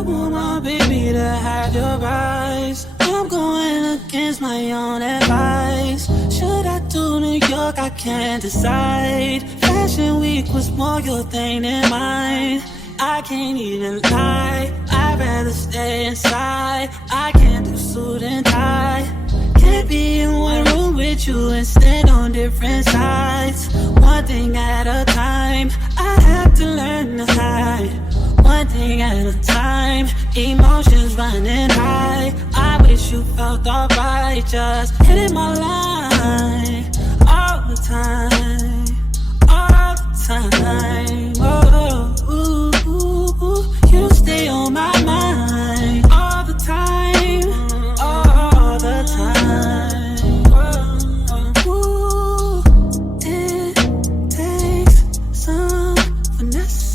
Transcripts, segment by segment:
I want my baby to have your eyes. I'm going against my own advice. Should I do New York? I can't decide. Fashion week was more your thing than mine. I can't even lie, I'd rather stay inside. I can't do suit and tie. Can't be in one room with you and stand on different sides. One thing at a time, I have to learn to hide. One thing at a time, emotions running high. I wish you felt alright, just hitting my line all the time, all the time. Oh, ooh, ooh, ooh. You stay on my mind all the time, all the time. Ooh, it takes some finesse.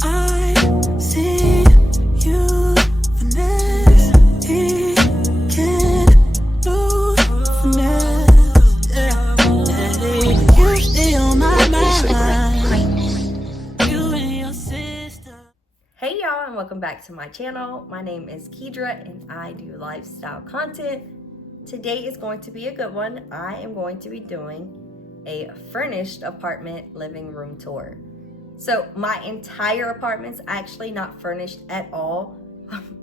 I see you finesse. He can't lose finesse. Yeah. You stay on my mind. You and your sister. Hey y'all, and welcome back to my channel. My name is Kedra and I do lifestyle content. Today is going to be a good one. I am going to be doing a furnished apartment living room tour. So my entire apartment's actually not furnished at all.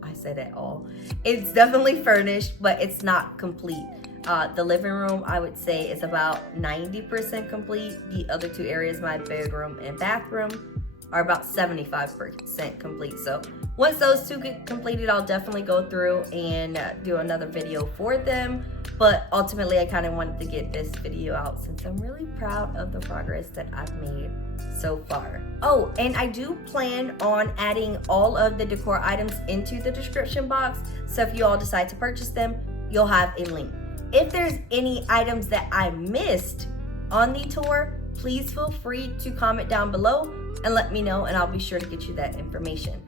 I said at all. It's definitely furnished, but it's not complete. The living room, I would say, is about 90% complete. The other two areas, my bedroom and bathroom, are about 75% complete. So once those two get completed, I'll definitely go through and do another video for them. But ultimately, I kind of wanted to get this video out since I'm really proud of the progress that I've made so far. Oh, and I do plan on adding all of the decor items into the description box. So if you all decide to purchase them, you'll have a link. If there's any items that I missed on the tour, please feel free to comment down below and let me know, and I'll be sure to get you that information.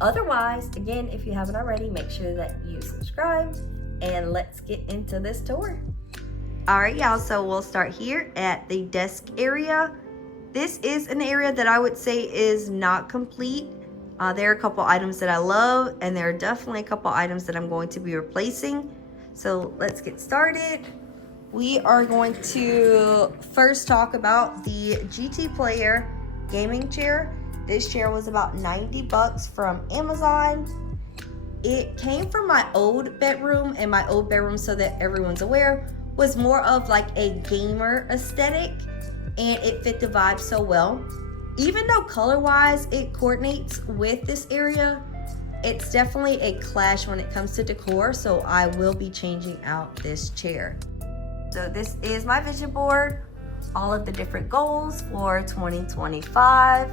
Otherwise, again, if you haven't already, make sure that you subscribe, and let's get into this tour. All right, y'all, so we'll start here at the desk area. This is an area that I would say is not complete. There are a couple items that I love, and there are definitely a couple items that I'm going to be replacing. So let's get started. We are going to first talk about the GT Player gaming chair. This chair was about 90 bucks from Amazon. It came from my old bedroom, and my old bedroom, so that everyone's aware, was more of like a gamer aesthetic, and it fit the vibe so well. Even though color-wise it coordinates with this area, it's definitely a clash when it comes to decor, so I will be changing out this chair. So this is my vision board, all of the different goals for 2025.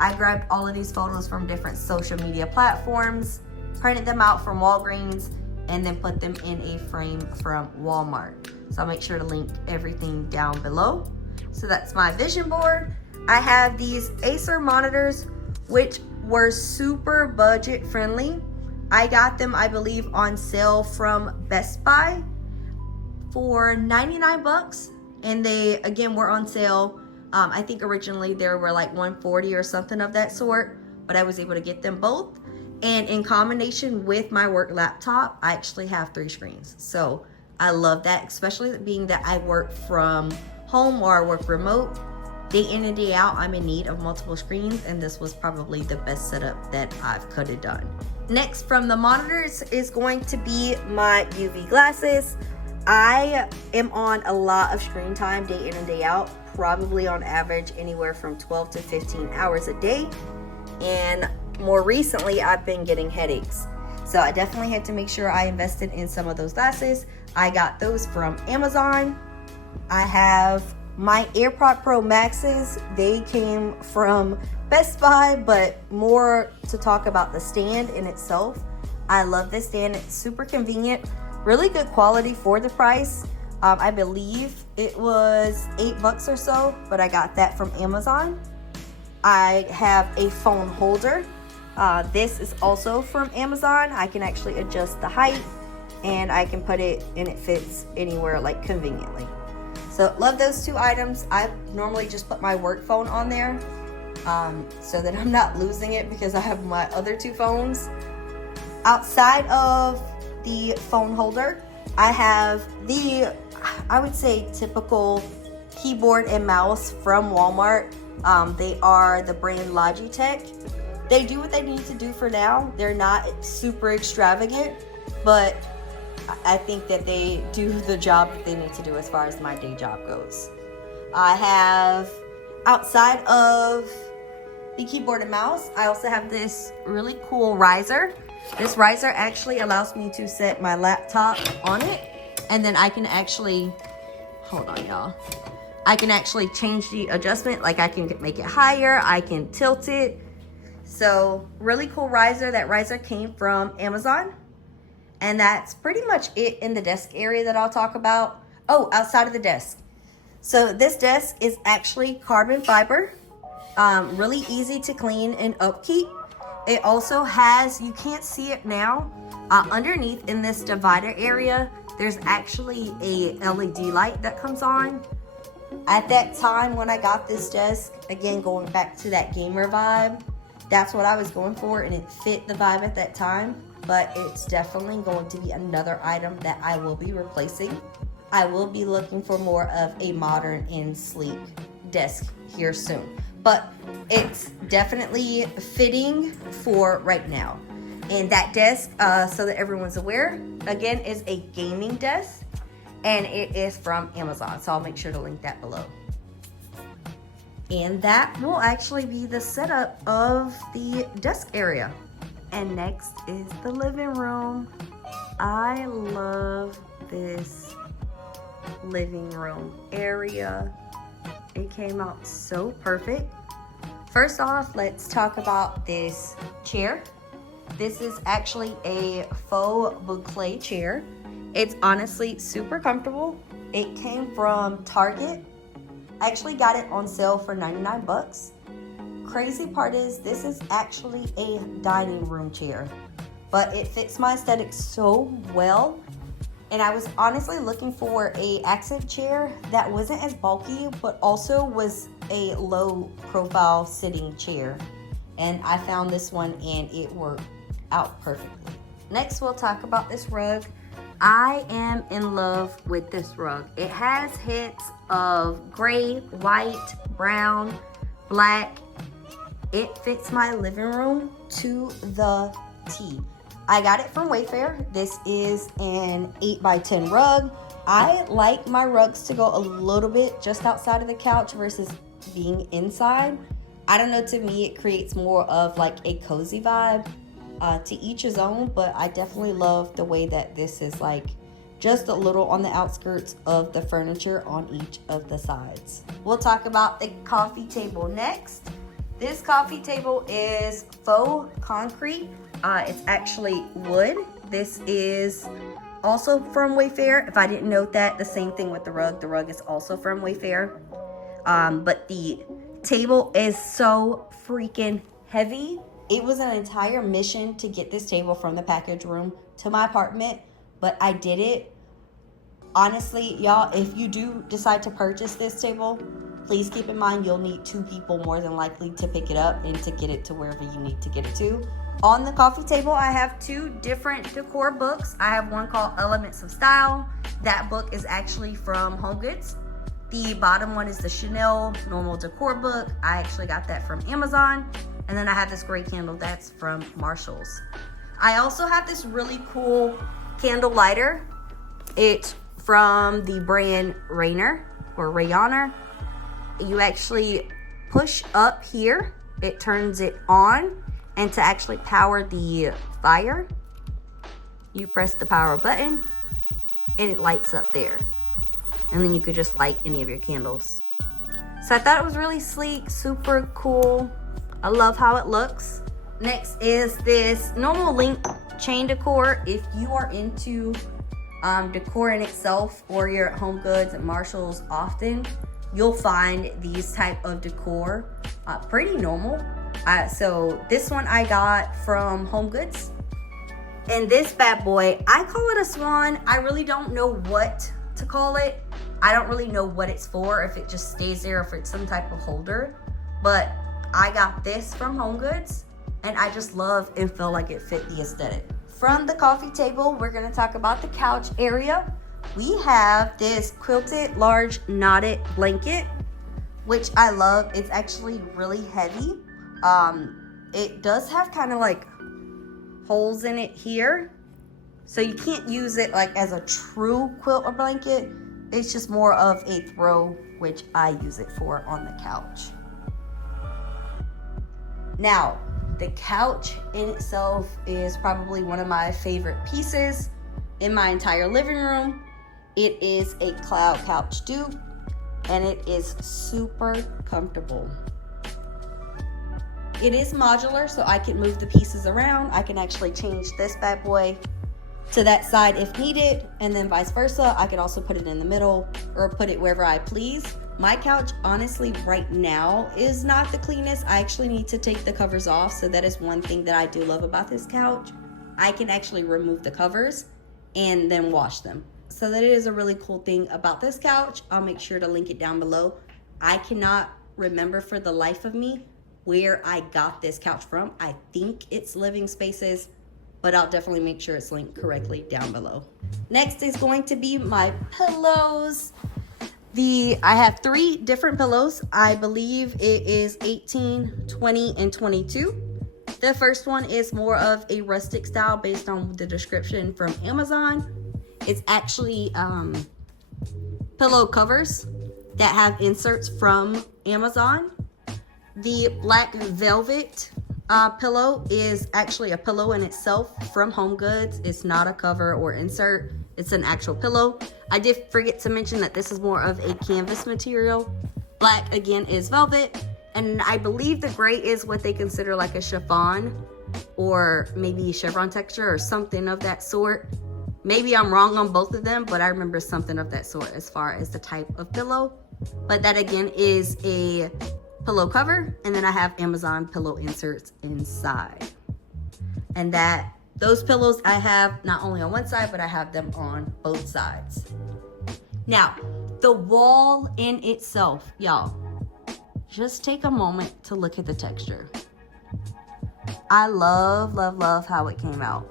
I grabbed all of these photos from different social media platforms, printed them out from Walgreens, and then put them in a frame from Walmart. So I'll make sure to link everything down below. So that's my vision board. I have these Acer monitors, which were super budget friendly. I got them, I believe, on sale from Best Buy for 99 bucks. And they, again, were on sale. I think originally there were like 140 or something of that sort, but I was able to get them both. And in combination with my work laptop, I actually have 3 screens. So I love that, especially being that I work from home or I work remote. Day in and day out, I'm in need of multiple screens, and this was probably the best setup that I could have done. Next from the monitors is going to be my UV glasses. I am on a lot of screen time day in and day out, probably on average anywhere from 12 to 15 hours a day. And more recently, I've been getting headaches. So I definitely had to make sure I invested in some of those glasses. I got those from Amazon. I have my AirPod Pro Maxes. They came from Best Buy, but more to talk about the stand in itself. I love this stand. It's super convenient, really good quality for the price. I believe it was 8 bucks or so, but I got that from Amazon. I have a phone holder. This is also from Amazon. I can actually adjust the height, and I can put it, and it fits anywhere like conveniently. So love those 2 items. I normally just put my work phone on there. so that I'm not losing it because I have my other two phones. Outside of the phone holder, I have the, I would say, typical keyboard and mouse from Walmart. They are the brand Logitech. They do what they need to do for now. They're not super extravagant, but I think that they do the job that they need to do as far as my day job goes. I have, outside of the keyboard and mouse, I also have this really cool riser. This riser actually allows me to set my laptop on it, and then I can actually, hold on y'all, I can actually change the adjustment. Like I can make it higher, I can tilt it. So really cool riser. That riser came from Amazon. And that's pretty much it in the desk area that I'll talk about. Oh, outside of the desk. So this desk is actually carbon fiber. Really easy to clean and upkeep. It also has, you can't see it now, underneath in this divider area, there's actually a LED light that comes on. At that time when I got this desk, again, going back to that gamer vibe, that's what I was going for, and it fit the vibe at that time. But it's definitely going to be another item that I will be replacing. I will be looking for more of a modern and sleek desk here soon. But it's definitely fitting for right now. And that desk, so that everyone's aware, again, is a gaming desk. And it is from Amazon. So I'll make sure to link that below. And that will actually be the setup of the desk area. And next is the living room. I love this living room area. It came out so perfect. First off, let's talk about this chair. This is actually a faux boucle chair. It's honestly super comfortable. It came from Target. I actually got it on sale for 99 bucks. Crazy part is this is actually a dining room chair, but it fits my aesthetic so well. And I was honestly looking for a accent chair that wasn't as bulky, but also was a low profile sitting chair. And I found this one and it worked out perfectly. Next, we'll talk about this rug. I am in love with this rug. It has hits of gray, white, brown, black. It fits my living room to the T. I got it from Wayfair. This is an 8x10 rug. I like my rugs to go a little bit just outside of the couch versus being inside. I don't know, to me it creates more of like a cozy vibe. To each his own, but I definitely love the way that this is like just a little on the outskirts of the furniture on each of the sides. We'll talk about the coffee table next. This coffee table is faux concrete. It's actually wood. This is also from Wayfair. If I didn't note that, the same thing with the rug. The rug is also from Wayfair. But the table is so freaking heavy. It was an entire mission to get this table from the package room to my apartment, but I did it. Honestly, y'all, if you do decide to purchase this table, please keep in mind you'll need 2 people more than likely to pick it up and to get it to wherever you need to get it to. On the coffee table, I have 2 different decor books. I have one called Elements of Style. That book is actually from HomeGoods. The bottom one is the Chanel normal decor book. I actually got that from Amazon. And then I have this gray candle that's from Marshall's. I also have this really cool candle lighter. It's from the brand Rainer or Rayoner. You actually push up here, it turns it on, and to actually power the fire, you press the power button and it lights up there. And then you could just light any of your candles. So I thought it was really sleek, super cool. I love how it looks. Next is this normal link chain decor. If you are into decor in itself, or you're at HomeGoods and Marshall's often, you'll find these type of decor pretty normal. So this one I got from HomeGoods. And this bad boy, I call it a swan. I really don't know what to call it. I don't really know what it's for, if it just stays there, if it's some type of holder. But I got this from HomeGoods, and I just love and feel like it fit the aesthetic. From the coffee table, we're gonna talk about the couch area. We have this quilted large knotted blanket, which I love. It's actually really heavy. It does have kind of like holes in it here, so you can't use it like as a true quilt or blanket. It's just more of a throw, which I use it for on the couch. Now, the couch in itself is probably one of my favorite pieces in my entire living room. It is a cloud couch dupe, and it is super comfortable. It is modular, so I can move the pieces around. I can actually change this bad boy to that side if needed, and then vice versa. I could also put it in the middle or put it wherever I please. My couch, honestly, right now is not the cleanest. I actually need to take the covers off, so that is one thing that I do love about this couch. I can actually remove the covers and then wash them. So that is a really cool thing about this couch. I'll make sure to link it down below. I cannot remember for the life of me where I got this couch from. I think it's Living Spaces, but I'll definitely make sure it's linked correctly down below. Next is going to be my pillows. I have 3 different pillows. I believe it is 18, 20, and 22. The first one is more of a rustic style based on the description from Amazon. It's actually pillow covers that have inserts from Amazon. The black velvet pillow is actually a pillow in itself from HomeGoods. It's not a cover or insert. It's an actual pillow. I did forget to mention that this is more of a canvas material. Black, again, is velvet. And I believe the gray is what they consider like a chiffon or maybe chevron texture or something of that sort. Maybe I'm wrong on both of them, but I remember something of that sort as far as the type of pillow. But that, again, is a pillow cover, and then I have Amazon pillow inserts inside. And those pillows I have not only on one side, but I have them on both sides. Now, the wall in itself, y'all, just take a moment to look at the texture. I love, love, love how it came out.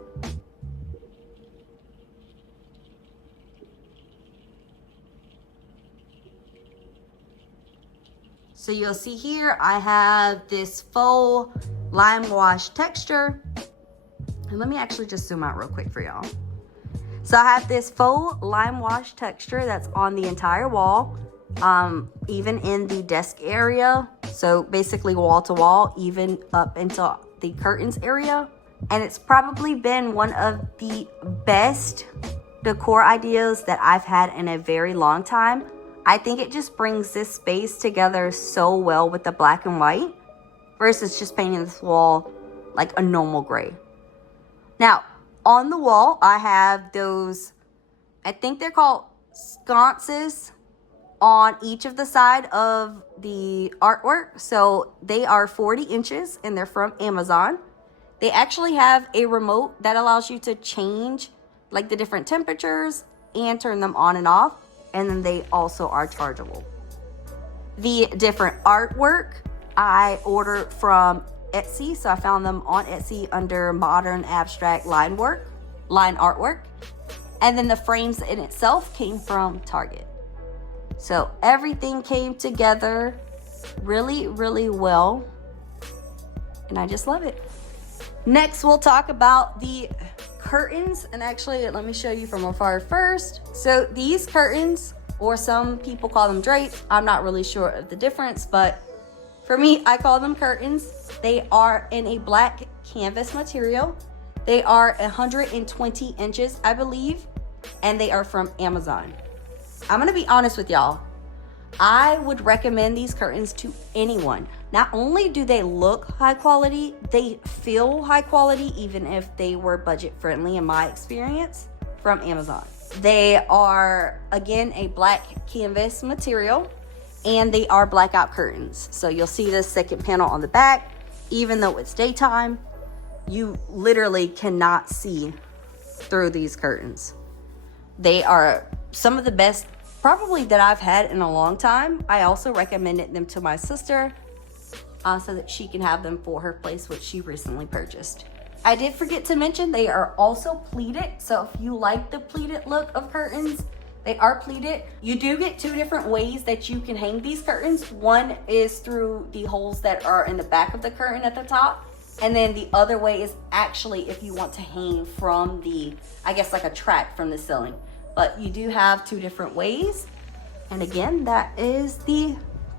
So you'll see here, I have this faux lime wash texture. And let me actually just zoom out real quick for y'all. So I have this faux lime wash texture that's on the entire wall, even in the desk area. So basically wall to wall, even up into the curtains area. And it's probably been one of the best decor ideas that I've had in a very long time. I think it just brings this space together so well with the black and white versus just painting this wall like a normal gray. Now, on the wall, I have those, I think they're called sconces on each of the side of the artwork. So they are 40 inches and they're from Amazon. They actually have a remote that allows you to change like the different temperatures and turn them on and off. And then they also are chargeable. The different artwork I ordered from Etsy. So I found them on Etsy under modern abstract line artwork. And then the frames in itself came from Target. So everything came together really, really well. And I just love it. Next, we'll talk about the curtains. And actually, let me show you from afar first. So these curtains, or some people call them drapes. I'm not really sure of the difference, but for me, I call them curtains. They are in a black canvas material. They are 120 inches, I believe, and they are from Amazon. I'm gonna be honest with y'all. I would recommend these curtains to anyone. Not only do they look high quality, they feel high quality, even if they were budget friendly in my experience, from Amazon. They are, again, a black canvas material, and they are blackout curtains. So you'll see this second panel on the back. Even though it's daytime, you literally cannot see through these curtains. They are some of the best probably that I've had in a long time. I also recommended them to my sister so that she can have them for her place, which she recently purchased. I did forget to mention they are also pleated. So if you like the pleated look of curtains, they are pleated. You do get two different ways that you can hang these curtains. One is through the holes that are in the back of the curtain at the top. And then the other way is actually if you want to hang from the, I guess like a track from the ceiling. But you do have two different ways. And again, that is the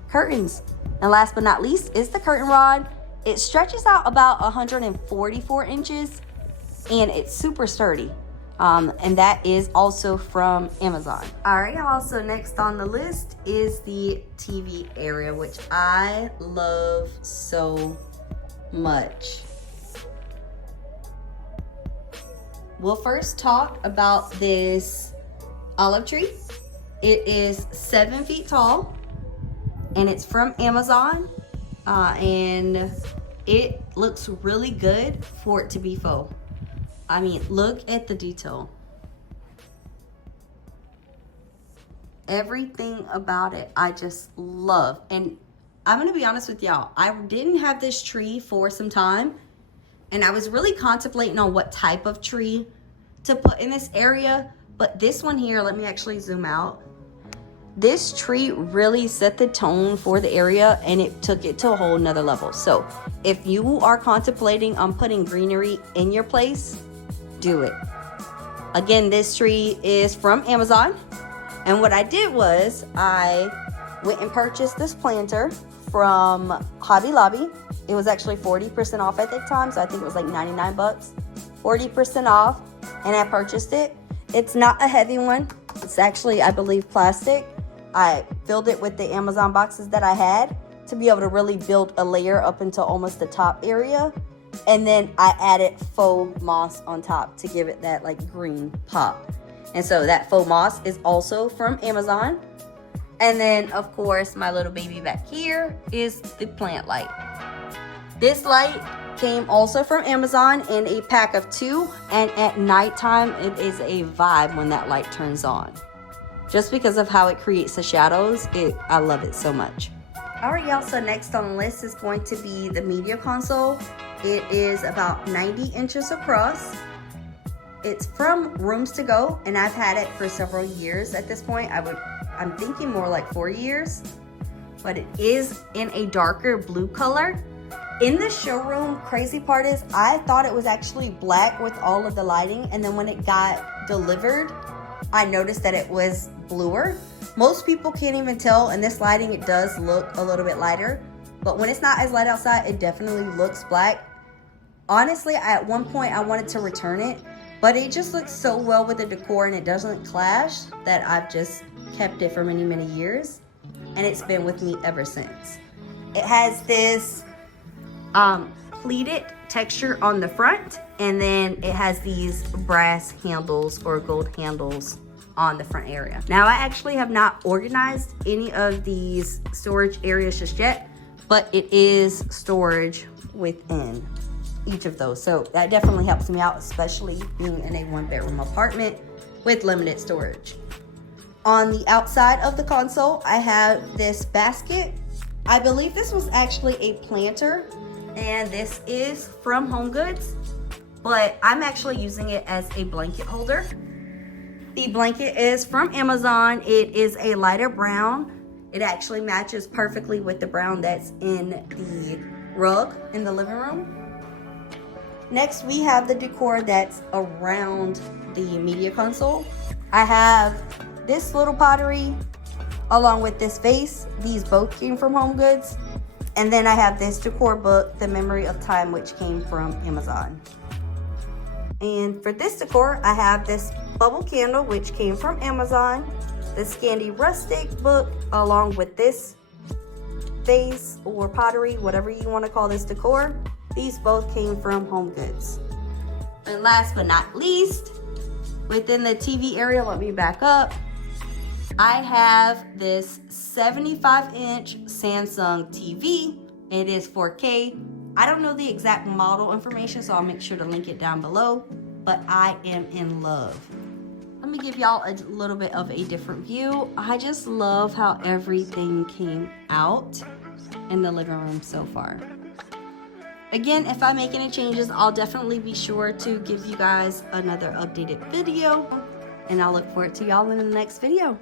curtains. And last but not least is the curtain rod. It stretches out about 144 inches and it's super sturdy. And that is also from Amazon. All right, y'all, so next on the list is the TV area, which I love so much. We'll first talk about this olive tree. It is 7 feet tall and it's from Amazon. And it looks really good for it to be faux. I mean, look at the detail. Everything about it, I just love. And I'm gonna be honest with y'all, I didn't have this tree for some time, and I was really contemplating on what type of tree to put in this area. But this one here, let me actually zoom out. This tree really set the tone for the area and it took it to a whole nother level. So if you are contemplating on putting greenery in your place, do it. Again, this tree is from Amazon. And what I did was I went and purchased this planter from Hobby Lobby. It was actually 40% off at that time. So I think it was like 99 bucks, 40% off. And I purchased it. It's not a heavy one. It's actually, I believe, plastic. I filled it with the Amazon boxes that I had to be able to really build a layer up into almost the top area. And then I added faux moss on top to give it that like green pop. And so that faux moss is also from Amazon. And then of course, my little baby back here is the plant light. This light came also from Amazon in a pack of 2. And at nighttime, it is a vibe when that light turns on. Just because of how it creates the shadows, I love it so much. All right, y'all, so next on the list is going to be the media console. It is about 90 inches across. It's from Rooms to Go, and I've had it for several years at this point. I'm thinking more like 4 years, but it is in a darker blue color. In the showroom, crazy part is I thought it was actually black with all of the lighting, and then when it got delivered, I noticed that it was bluer. Most people can't even tell. In this lighting, it does look a little bit lighter, but when it's not as light outside, it definitely looks black. Honestly, at one point, I wanted to return it, but it just looks so well with the decor and it doesn't clash that I've just kept it for many, many years, and it's been with me ever since. It has this pleated texture on the front, and then it has these brass handles or gold handles on the front area. Now, I actually have not organized any of these storage areas just yet, but it is storage within each of those. So that definitely helps me out, especially being in a 1-bedroom apartment with limited storage. On the outside of the console, I have this basket. I believe this was actually a planter, and this is from HomeGoods, but I'm actually using it as a blanket holder. The blanket is from Amazon. It is a lighter brown. It actually matches perfectly with the brown that's in the rug in the living room. Next, we have the decor that's around the media console. I have this little pottery along with this vase. These both came from HomeGoods. And then I have this decor book, The Memory of Time, which came from Amazon. And for this decor, I have this bubble candle, which came from Amazon, the Scandirustic book, along with this vase or pottery, whatever you want to call this decor. These both came from HomeGoods. And last but not least, within the TV area, let me back up. I have this 75-inch Samsung TV. It is 4K. I don't know the exact model information, so I'll make sure to link it down below, but I am in love. Let me give y'all a little bit of a different view. I just love how everything came out. in the living room so far. Again, if I make any changes, I'll definitely be sure to give you guys another updated video. And I'll look forward to y'all in the next video.